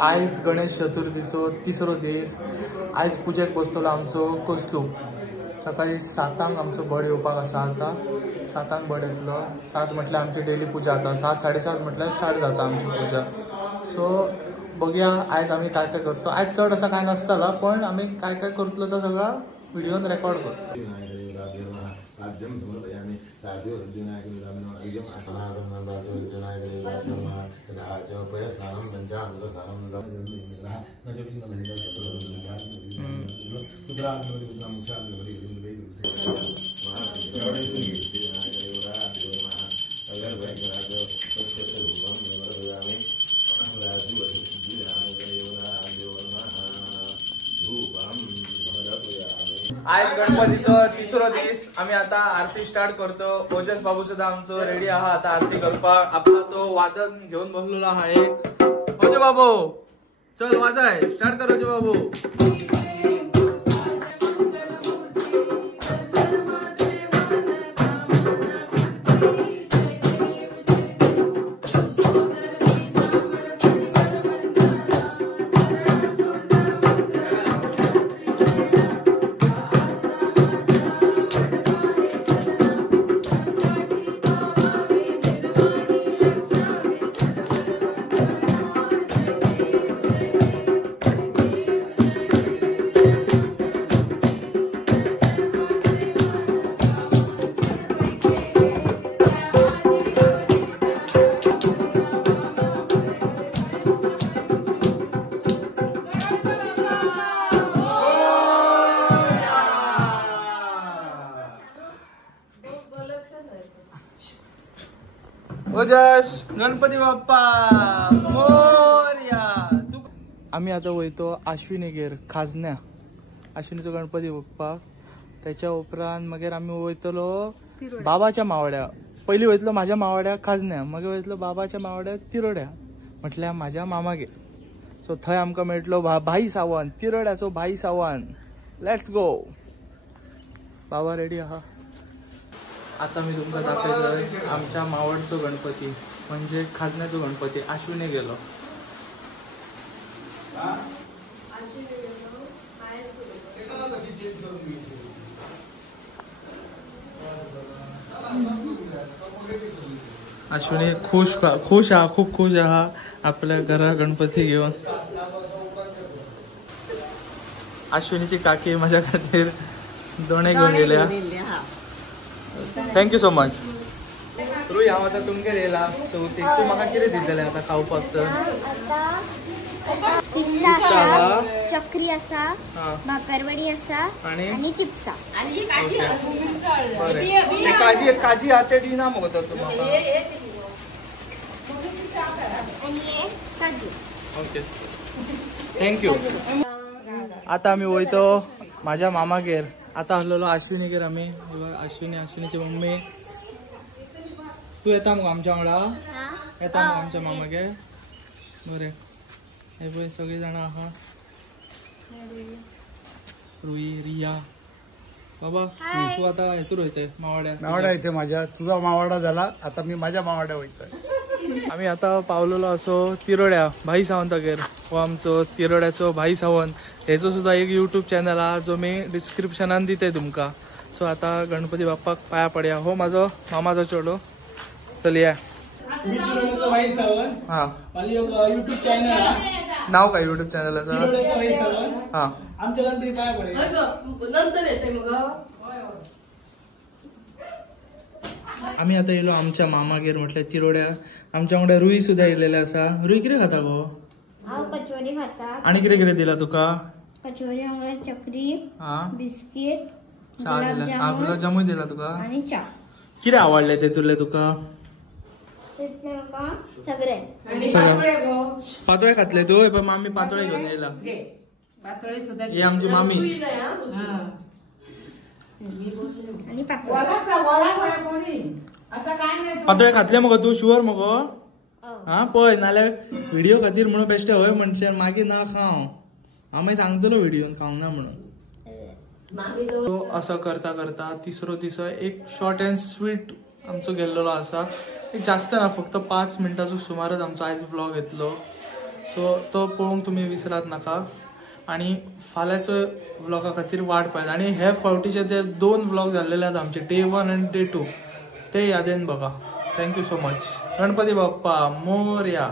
आज गणेश चतुर्थीचो तिसरो दीस। आज पुजेक बसतलो आमचो कोस्तूम। सकाळी 7 आमचो बड येवपाक आसा। आता 7 बड येतलो। 7 म्हटल्यार आमची डेली पूजा आता। 7 7:30 म्हटल्यार स्टार्ट जाता आमची पूजा। सो बघूया आज आम्ही काय काय करतो। आज चढ असा काय नसताला, पण आम्ही काय काय करतलो तो सगळा व्हिडिओन रेकॉर्ड करतो। आज गणपतीचो तिसरो दीस। आम्ही आता आरती स्टार्ट करतो। ओजस बाबू सुद्धा आमचो रेडी आहा आता आरती करपाक। आपला तो वादन घेऊन बसलेला आहे। ओजे बाबू चल वाजाय स्टार्ट कर। ओजे बाबू ओजस गणपती बाप्पा मोरया। आम्ही आता वयतो आश्विनीगेर खाजण्या। आश्विनीचो गणपती बघपाक। त्याच्या उपरांत मागीर आम्ही वयतलो बाबाच्या मावड्या। पयलीं वयतलो माझ्या मावड्या खाजण्या, मागीर वयतलो बाबाच्या मावड्या तिरोड्या, म्हटल्यार माझ्या मामागेर। सो थंय आमकां मेळटलो भाई सावंत, तिरोड्याचो भाई सावंत। Let's go. बाबा रेडी आहा। आता मी तुमकां दाखयतोय आमच्या मावडचो गणपती, म्हणजे खाजण्याचो गणपती। आश्विने गेलो। अश्विनी खुश आहा, खूप खुश आहा आपल्या घरा गणपती घेऊन। अश्विनीची काकी माझ्या खातीर दोणे घेऊन गेल्या। Thank you so much. रुई हांव आतां तुमगेर येयला चवथीक। तूं म्हाका कितें दितलें आतां खावपाक? तर पिस्ता आसा, चकरी आसा, भाकरवडी आसा आणि चिप्सा। बरें काजी आहा ते दिना मगो तर तूं म्हाका। Okay thank you. आता आमी वयतो माझ्या मामागेर। आता आसलेलो आश्विनीगेर आमी। अश्विनीची मम्मी तू येता मग आमच्या वांगडा? येता मग आमच्या मामागेर? बरें हे पळय सगळीं जाणां आहा। रुई, रिया। बाबा तू आता हेतूर वयतय मावाड्या येते माझ्या। तुझा मावाडा झाला, आता मी माझ्या मावाड्या वयतोय। आम्ही आता पावलेलो असो तिरोड्या भाई सावंतागेर। हो आमचो तिरोड्याचो भाई सावंत। हेचो सुद्धा एक यूट्यूब चॅनल हा, जो मी डिस्क्रिप्शनान दिते तुमका। सो आता गणपती बाप्पाक पाया पडया। हो माझो मामाचो चेडो। चल या। भाई सावंत। हा यूट्यूब चॅनल नाव काय यूट्यूब चॅनलाचं? भाई सावंत। हा आमच्या गणपती पाया पडया नंतर येते मग। आम्ही आता येलो आमच्या मामागेर, म्हटल्यार तिरोड्या। आमच्या वांगडा रुई सुद्धा येयलेले आसा। रुई कितें खाता गो? हांव कचोरी खाता। आणि कितें कितें दिला तुका? कचोरी वांगडा चकरी, बिस्किट, चा दिला। गुलाबजामुन दिला तुका आणि चा। कितें आवडले तेतुरले तुका? पातोळे खातले तू? पण मामी पातोळे घेऊन येयला। ही आमची मामी। पातोळे खातले मगो तू? शुअर मगो? हा पळय नाल्यार व्हिडिओ खातीर म्हणून बेश्टे हय म्हणचे मागीर ना खाव। हांव सांगतलो व्हिडिओन खावना म्हणून। तो असं करता करता तिसरो दीस एक शॉर्ट अँड स्वीट आमचो गेल्लो आसा। एक जास्त ना, फक्त 5 मिनटाचो सुमारच आमचो आज व्लॉग येतलो। सो तो पळोवंक तुम्ही विसरात नाका आणि फाल्यांचो व्लॉगा खातीर वाट पळयता आणि हे फावटीचे जे 2 व्लॉग झालेले आहेत आमचे डे 1 आणि डे 2 ते यादेन बघा. Thank you so much. Ganpati Bappa Morya.